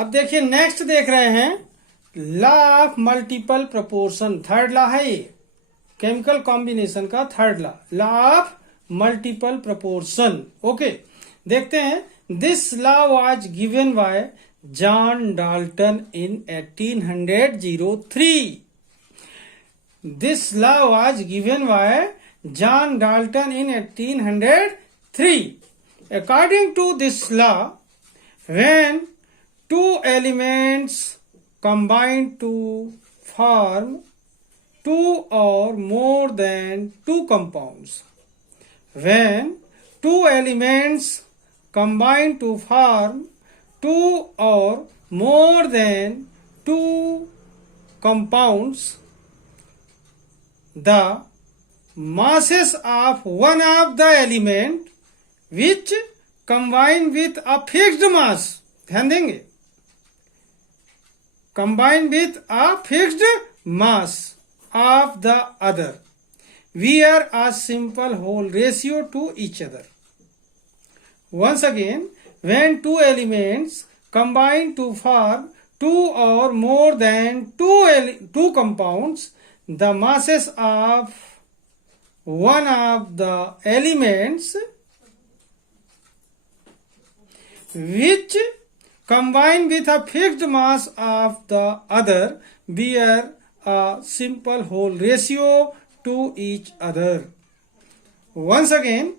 अब देखिए नेक्स्ट देख रहे हैं law of multiple proportion. Third law है ये, केमिकल कॉम्बिनेशन का third law of multiple proportion. Okay, देखते हैं। This law was given by John Dalton in 1803। This law was given by John Dalton in 1803. According to this law, when two elements combine to form two or more than two compounds, when two elements combine to form two or more than two compounds, the masses of one of the element which combine with a fixed mass, ध्यान देंगे, combine with a fixed mass of the other bear a simple whole ratio to each other. Once again, when two elements combine to form two or more than two compounds, the masses of one of the elements which combine with a fixed mass of the other bear a simple whole ratio to each other. Once again,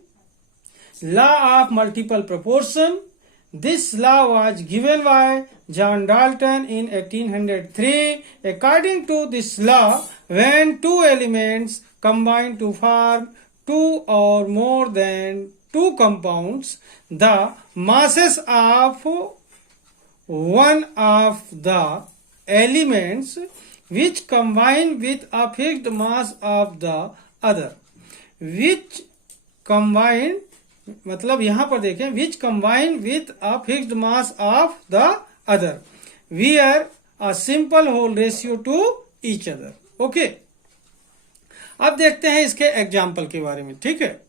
law of multiple proportion. This law was given by John Dalton in 1803. According to this law, when two elements combine to form two or more than two compounds, the masses of one of the elements which combine with a fixed mass of the other, which combine मतलब यहां पर देखें, which combine with a fixed mass of the other where a simple whole ratio to each other. Okay, अब देखते हैं इसके example के बारे में। ठीक है,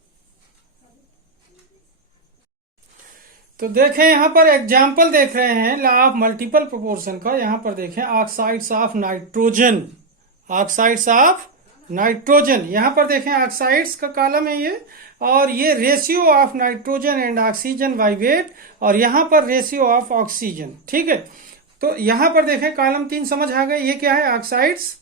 तो देखें यहां पर एग्जाम्पल देख रहे हैं लॉ ऑफ मल्टीपल प्रोपोर्शन का। यहां पर देखें oxides of nitrogen, oxides of nitrogen. यहां पर देखें ऑक्साइड्स का कॉलम है ये, और ये ratio of nitrogen and oxygen by weight, और यहां पर रेशियो ऑफ ऑक्सीजन। ठीक है, तो यहां पर देखें कॉलम 3 समझ आ गए। ये क्या है ऑक्साइड्स,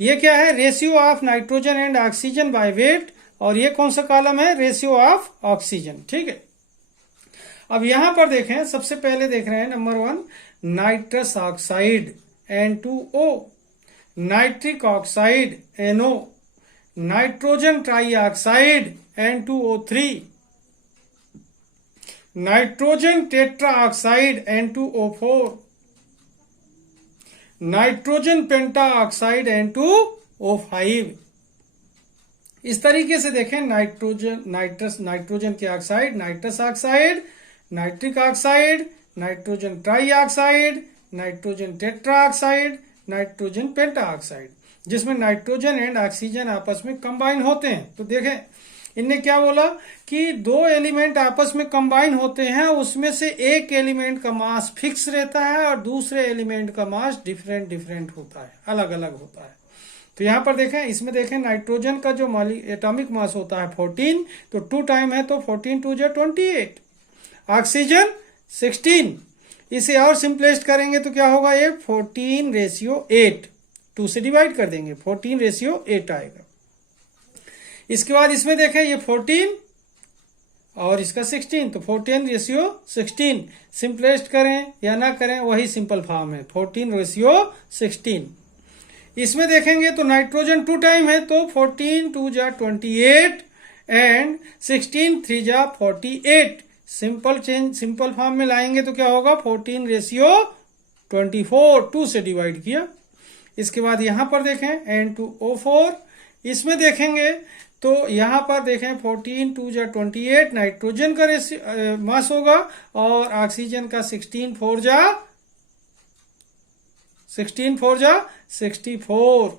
ये क्या है ratio of nitrogen and oxygen by weight, और ये कौन सा कॉलम है रेशियो ऑफ ऑक्सीजन। ठीक है, अब यहां पर देखें, सबसे पहले देख रहे हैं number 1 nitrous oxide N2O, nitric oxide NO, nitrogen trioxide N2O3, nitrogen tetra oxide N2O4, nitrogen पेंटा ऑक्साइड N2O5। इस तरीके से देखें नाइट्रोजन के oxide, nitrous oxide, nitric oxide, nitrogen trioxide, nitrogen tetra oxide, nitrogen पेंटा ऑक्साइड, जिसमें नाइट्रोजन एंड ऑक्सीजन आपस में combine होते हैं। तो देखें इनने क्या बोला कि दो एलिमेंट आपस में कंबाइन होते हैं, उसमें से एक एलिमेंट का मास फिक्स रहता है और दूसरे एलिमेंट का मास डिफरेंट होता है, अलग अलग होता है। तो यहां पर देखें, इसमें देखें नाइट्रोजन का जो एटॉमिक मास होता है 14, तो 2 टाइम है तो 14 2 28, ऑक्सीजन 16। इसे और सिंपलेस्ट करेंगे तो क्या होगा, ये 14:8, 2 से डिवाइड कर देंगे 14:8 आएगा। इसके बाद इसमें देखें ये 14 और इसका 16, तो 14:16। सिंपलेस्ट करें या ना करें वही सिंपल फॉर्म है, 14:16। इसमें देखेंगे तो नाइट्रोजन 2 टाइम है तो 14 2 28 एंड 16 3 48। सिंपल फॉर्म में लाएंगे तो क्या होगा 14:24, 2 से डिवाइड किया। इसके बाद यहां पर देखें N2O4, इसमें देखेंगे तो यहां पर देखें 14 2 28 नाइट्रोजन का मास होगा और ऑक्सीजन का 16 4 64।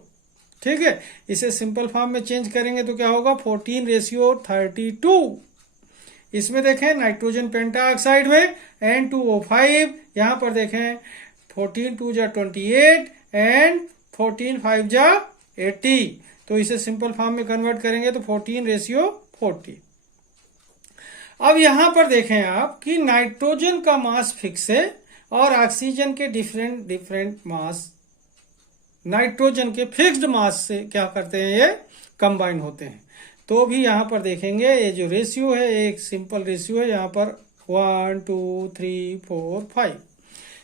ठीक है, इसे सिंपल फॉर्म में चेंज करेंगे तो क्या होगा 14:32। इसमें देखें नाइट्रोजन पेंटा ऑक्साइड में N2O5, यहाँ पर देखें 14 2 जा 28 एंड 14 5 जा 80। तो इसे सिंपल फॉर्म में कन्वर्ट करेंगे तो 14:40। अब यहां पर देखें आप कि नाइट्रोजन का मास फिक्स है और ऑक्सीजन के डिफरेंट मास नाइट्रोजन के फिक्स्ड मास से क्या करते हैं, ये कंबाइन होते हैं। तो भी यहां पर देखेंगे ये जो रेशियो है एक सिंपल रेशियो है, यहां पर 1 2 3 4 5।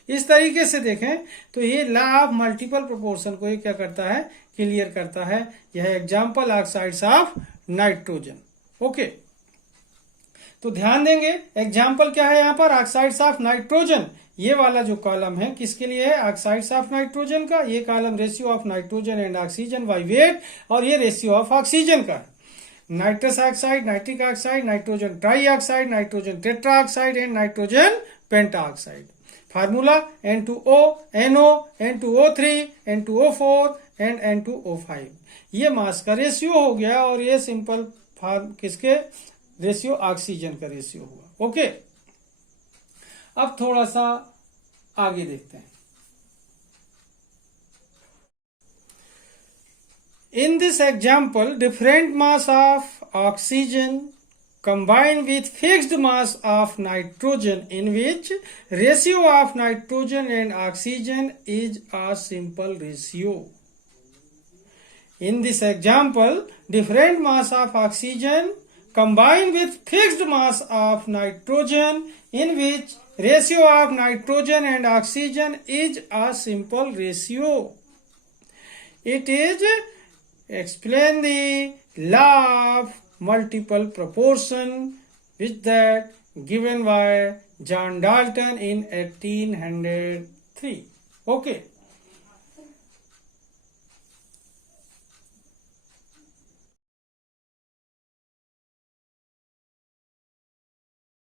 इस तरीके से देखें तो ये लॉ ऑफ मल्टीपल प्रोपोर्शन को ये क्या करता है, क्लियर करता है। यह example oxides of nitrogen. Okay, तो ध्यान देंगे एग्जाम्पल क्या है यहाँ पर, ऑक्साइड्स ऑफ नाइट्रोजन। ये वाला जो कॉलम है किसके लिए है, ऑक्साइड्स ऑफ नाइट्रोजन का। ये column ratio of nitrogen and oxygen by weight, और ये रेशियो ऑफ ऑक्सीजन का है। Nitrous oxide, nitric oxide, nitrogen try oxide, nitrogen tetra oxide and nitrogen penta oxide. Formula N2O, NO, N2O3, N2O4 and N2O5। ये मास का ratio हो गया और ये सिंपल फॉर्म किसके रेशियो, ऑक्सीजन का रेशियो हुआ। ओके, अब थोड़ा सा आगे देखते हैं। In this example, different mass of oxygen combined with fixed mass of nitrogen, in which ratio of nitrogen and oxygen is a simple ratio. In this example, different mass of oxygen combined with fixed mass of nitrogen, in which ratio of nitrogen and oxygen is a simple ratio. It is explain the law of multiple proportion, which that given by John Dalton in 1803. Okay.